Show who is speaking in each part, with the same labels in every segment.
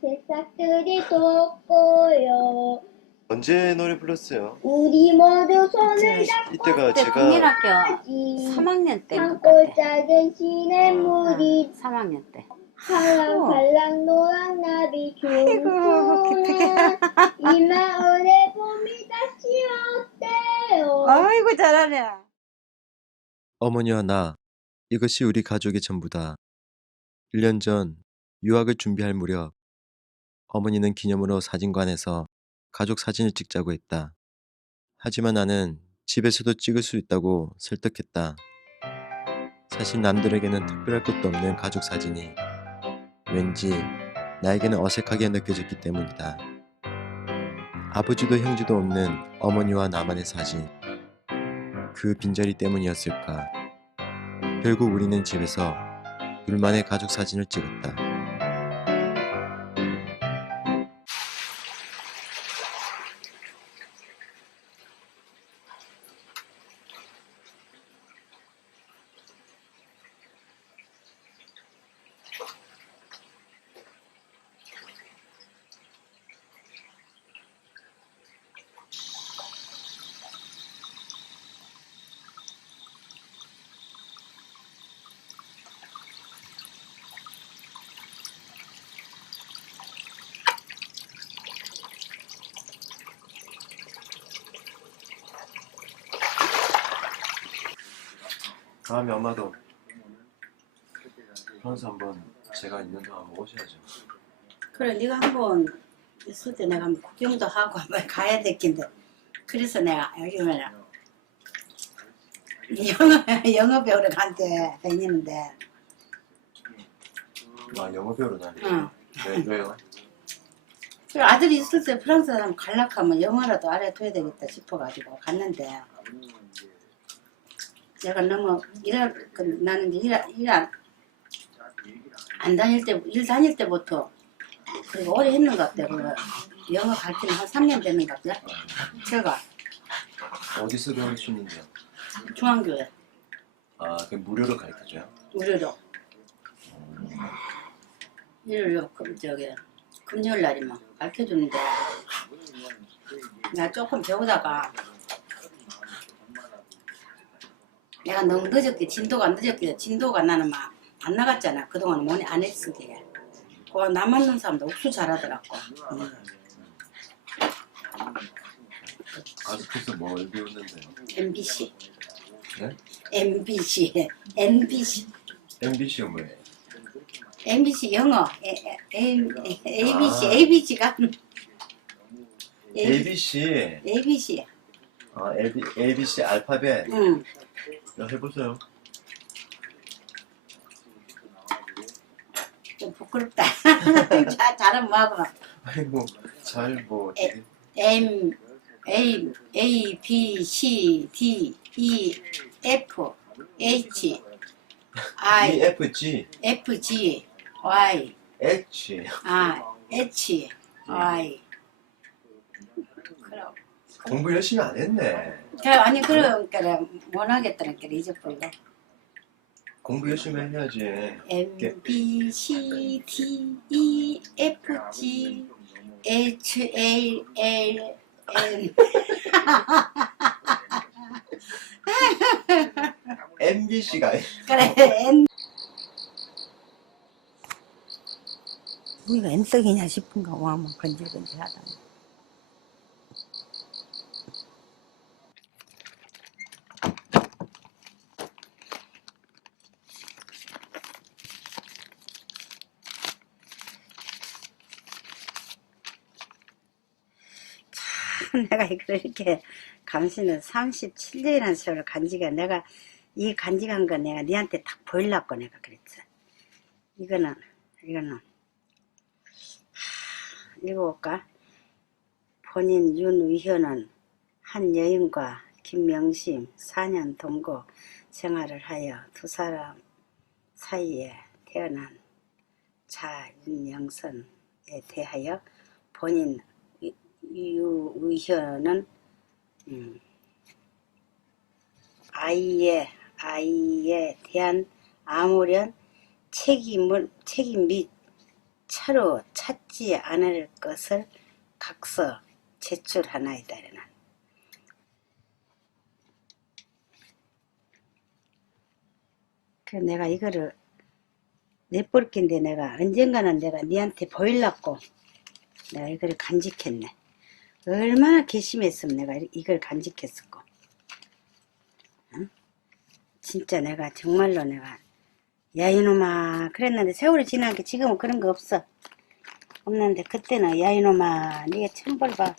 Speaker 1: 새싹들이 돋고요
Speaker 2: 언제 노래 불렀어요?
Speaker 1: 우리 모두 손을 잡고 이때, 이때가 제가 학교 3학년, 어... 3학년 때 작은 시내 물이
Speaker 3: 3학년 때
Speaker 1: 파랑 팔랑 노랑 나비
Speaker 3: 중풍이 뭐
Speaker 1: 마을에 봄이 다시 왔대요
Speaker 3: 아이고 잘하네
Speaker 4: 어머니와 나 이것이 우리 가족의 전부다 1년 전 유학을 준비할 무렵 어머니는 기념으로 사진관에서 가족 사진을 찍자고 했다. 하지만 나는 집에서도 찍을 수 있다고 설득했다. 사실 남들에게는 특별할 것도 없는 가족 사진이 왠지 나에게는 어색하게 느껴졌기 때문이다. 아버지도 형제도 없는 어머니와 나만의 사진. 그 빈자리 때문이었을까. 결국 우리는 집에서 둘만의 가족 사진을 찍었다.
Speaker 2: 다음에 엄마도 프랑스 한번 제가 있는 동안 오셔야죠.
Speaker 3: 그래, 네가 한번 있을 때 내가 한번 구경도 하고 한번 가야 될긴데 그래서 내가 여기 말이야. 영어, 영어 배우러 간대, 다니는데.
Speaker 2: 아, 영어 배우러 다니는데. 응. 네, 왜요?
Speaker 3: 아들이 있을 때 프랑스 사람 갈락하면 영어라도 알아둬야 되겠다 싶어가지고 갔는데. 내가 너무 일할 나는 일안 일안 다닐 때 일 다닐 때부터 그리고 오래 했는 것 같아 그 영어 가르치는 한3년 되는 것 같아 제가
Speaker 2: 어디서 배우셨는데요? 중앙교회 아그 무료로 가르쳐줘요?
Speaker 3: 무료로 음. 일요 금 저기 금요일 날이면 가르쳐 주는데 나 조금 배우다가 내가 너무 늦었기 진도가 늦었기 진도가 나는 막 안 나갔잖아 그동안 뭐니 안 했을 게. 그나 맞는 사람도 옥수 잘하더라고. 응.
Speaker 2: 아직도 뭐 배웠는데요?
Speaker 3: MBC. 네? MBC. MBC.
Speaker 2: MBC가 뭐예
Speaker 3: MBC 영어. ABC. ABC가.
Speaker 2: ABC. ABC. 아, ABC 알파벳. 응. 야, 해보세요.
Speaker 3: 좀 부끄럽다. 잘은 뭐하구나.
Speaker 2: 아이 뭐, 잘 뭐. A,
Speaker 3: M, A, M, A, B, C, D, E, F, H, I,
Speaker 2: e, F, G,
Speaker 3: F, G, Y,
Speaker 2: H,
Speaker 3: 아, H, G. Y.
Speaker 2: 공부 열심히 안 했네.
Speaker 3: 그래, 아니 그런 그러니까 게원하겠더라고래잊어버 그러니까
Speaker 2: 공부 열심히 해야지.
Speaker 3: M B C D E F G H A L N.
Speaker 2: M B C가.
Speaker 3: 그래. N 우리가 N 떡이냐 싶은가 와막 건질건질하다. 뭐 내가 이렇게 감시는 37년이라는 세월을 간직한 내가 이 간직한 거 내가 니한테 딱 보일라고 내가 그랬어 이거는 이거는 이거 볼까 본인 윤의현은 한 여인과 김명심 4년 동거 생활을 하여 두 사람 사이에 태어난 자윤영선에 대하여 본인 유의현은 음, 아이에 아이에 대한 아무런 책임을 책임 및 차로 찾지 않을 것을 각서 제출하나이다. 그 내가 이거를 내볼 낀데 내가 언젠가는 내가 니한테 보일라고 내가 이거를 간직했네. 얼마나 괘씸했으면 내가 이걸 간직했을까 응? 진짜 내가 정말로 내가 야 이놈아 그랬는데 세월이 지나게 지금은 그런 거 없어 없는데 그때는 야 이놈아 네가 천벌받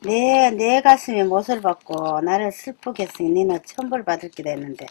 Speaker 3: 내, 내 가슴에 못을 박고 나를 슬프게 했으니 너는 천벌받을 게 됐는데